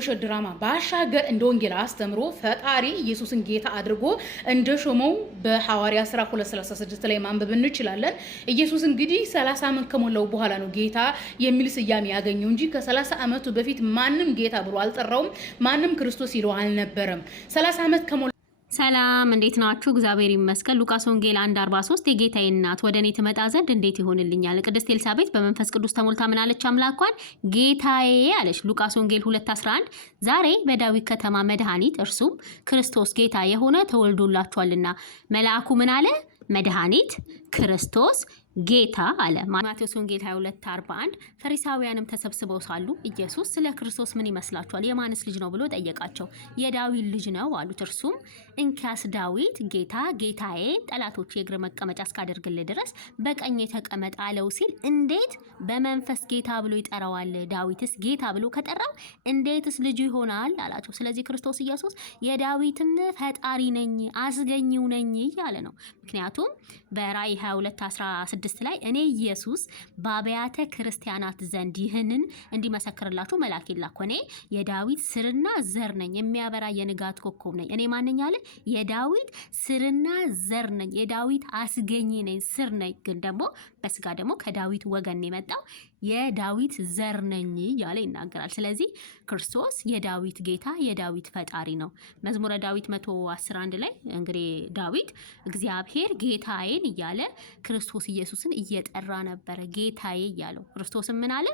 የውሸት ድራማ ባሻገር እንደ ወንጌል አስተምሮ ፈጣሪ ኢየሱስን ጌታ አድርጎ እንደሾመው በሐዋርያ ሥራ 2:36 ላይ ማንበብ እንችላለን። ኢየሱስ እንግዲህ 30 ዓመት ከሞላው በኋላ ነው ጌታ የሚል ስያሜ ያገኘው እንጂ ከ30 ዓመቱ በፊት ማንም ጌታ ብሎ አልጠራውም። ማንም ክርስቶስ ይለው አልነበረም። 30 ዓመት ከሞላ ሰላም እንዴት ናችሁ? እግዚአብሔር ይመስገን። ሉቃስ ወንጌል 1:43 የጌታዬ እናት ወደ እኔ ትመጣ ዘንድ እንዴት ይሆንልኛል? ቅድስት ኤልሳቤጥ በመንፈስ ቅዱስ ተሞልታ ምን አለች? አምላኳን ጌታዬ አለች። ሉቃስ ወንጌል 2:11 ዛሬ በዳዊት ከተማ መድኃኒት እርሱም ክርስቶስ ጌታ የሆነ ተወልዶላችኋልና መልአኩ ምን አለ? መድኃኒት ክርስቶስ ጌታ አለ። ማቴዎስ ወንጌል 22:41 ፈሪሳውያንም ተሰብስበው ሳሉ ኢየሱስ ስለ ክርስቶስ ምን ይመስላችኋል? የማንስ ልጅ ነው ብሎ ጠየቃቸው። የዳዊት ልጅ ነው አሉት። እርሱም እንኪያስ ዳዊት ጌታ ጌታዬን ጠላቶች የእግር መቀመጫ እስካደርግልህ ድረስ በቀኝ ተቀመጥ አለው ሲል እንዴት በመንፈስ ጌታ ብሎ ይጠራዋል? ዳዊትስ ጌታ ብሎ ከጠራው እንዴትስ ልጁ ይሆናል አላቸው። ስለዚህ ክርስቶስ ኢየሱስ የዳዊትም ፈጣሪ ነኝ አስገኝው ነኝ እያለ ነው። ምክንያቱም በራእይ 22:16 ላይ እኔ ኢየሱስ በአብያተ ክርስቲያናት ዘንድ ይህንን እንዲመሰክርላችሁ መልአክ ላኩ። እኔ የዳዊት ስርና ዘር ነኝ፣ የሚያበራ የንጋት ኮከብ ነኝ። እኔ ማንኛ አለ? የዳዊት ስርና ዘር ነኝ፣ የዳዊት አስገኝ ነኝ፣ ስር ነኝ። ግን ደግሞ በስጋ ደግሞ ከዳዊት ወገን የመጣው የዳዊት ዘር ነኝ እያለ ይናገራል። ስለዚህ ክርስቶስ የዳዊት ጌታ የዳዊት ፈጣሪ ነው። መዝሙረ ዳዊት 111 ላይ እንግዲህ ዳዊት እግዚአብሔር ጌታዬን እያለ ክርስቶስ ኢየሱስን እየጠራ ነበረ። ጌታዬ እያለው ክርስቶስም ምን አለ?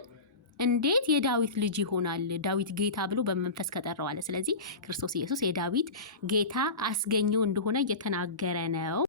እንዴት የዳዊት ልጅ ይሆናል? ዳዊት ጌታ ብሎ በመንፈስ ከጠራው አለ። ስለዚህ ክርስቶስ ኢየሱስ የዳዊት ጌታ አስገኘው እንደሆነ እየተናገረ ነው።